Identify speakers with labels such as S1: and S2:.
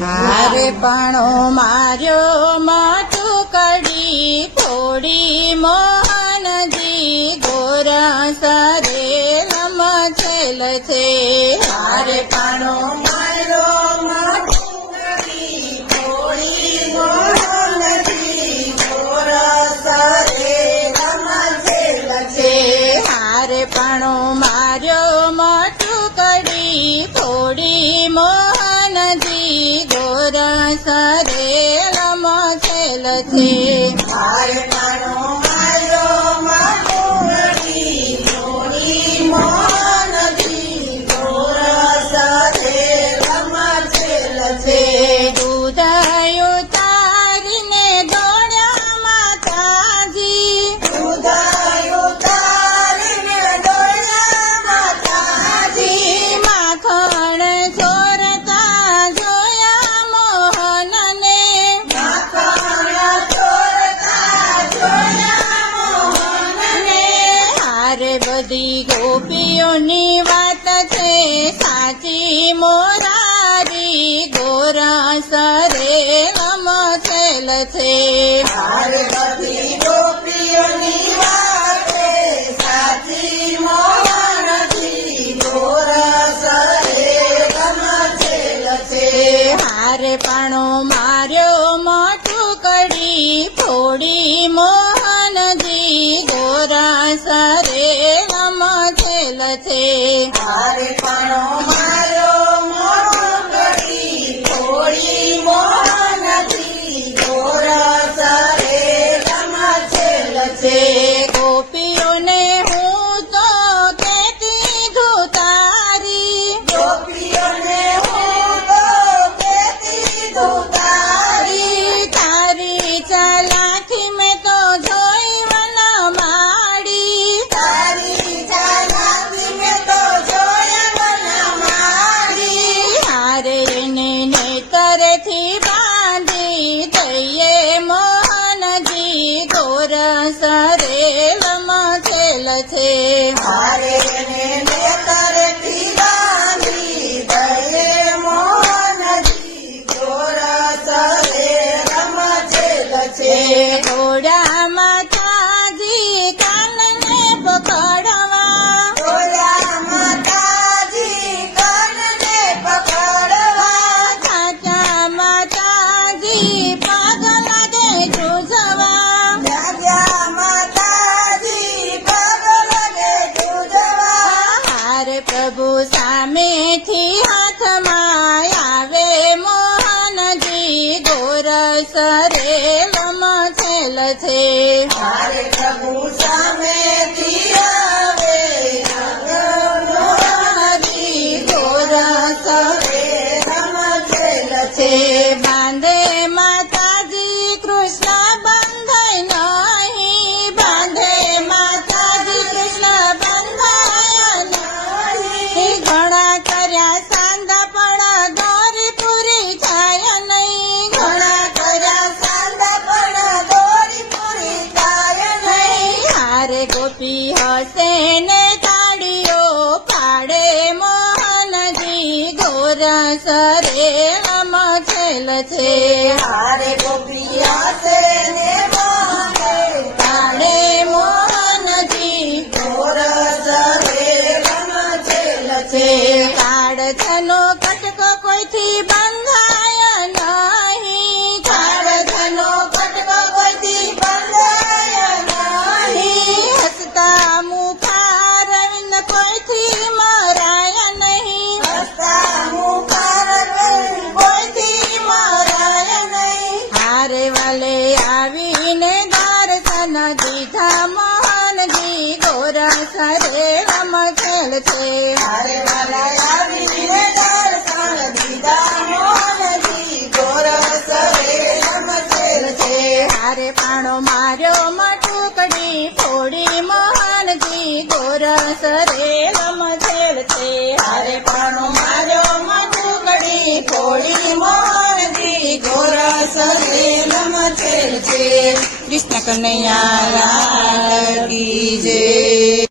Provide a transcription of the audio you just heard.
S1: હારે પણો માર્યો મોટું કડી પોડી મોહનજી ગોર સરે લમ છેલ છે. હારે
S2: પાણો મારો માટું કરી થોડી મોહનથી ગોરસ રે રમઝેલ
S1: છે. હારે પણો માર્યો મોટું કડી ફોડી મોહનજી ગોરસ રે લમચેલ છે બધી ગોપીઓની વાત છે. સાચી મોરારી ગોરા સરે લમચેલ છે.
S2: બધી ગોપીઓની વાતે સાચી મોહનથી ગોરસ રે રમઝેલ છે.
S1: હારે પાણો માર્યો મોટું કડી ફોડી મોહનજી ગોરા રે લમચેલ છે. લમચેલ પ્રભુ સામેથી હાથમાં આવે મોહનજી ગોરસ રે લમચેલ છે. હસે ને તાળીઓ પાડે મોહનજી ગોર સરે રમ છેલ છે.
S2: હારે ગોપી હસે ને
S1: પાડે મોહનજી
S2: ગોર સરે રમ
S1: છેલ
S2: છે.
S1: કાળ
S2: છનો કટકો કોઈથી
S1: ગોરસ રે
S2: રમઝેલ છે
S1: હારે પાણો માર્યો મટુકડી ફોડી મોહનજી. ગોરસ રે રમચેલ છે
S2: હારે પાણો માર્યો મધુકડી ફોડી મોરજી ગોરસ રે રમઝેલ છે
S1: કૃષ્ણ કનૈયા કી જય.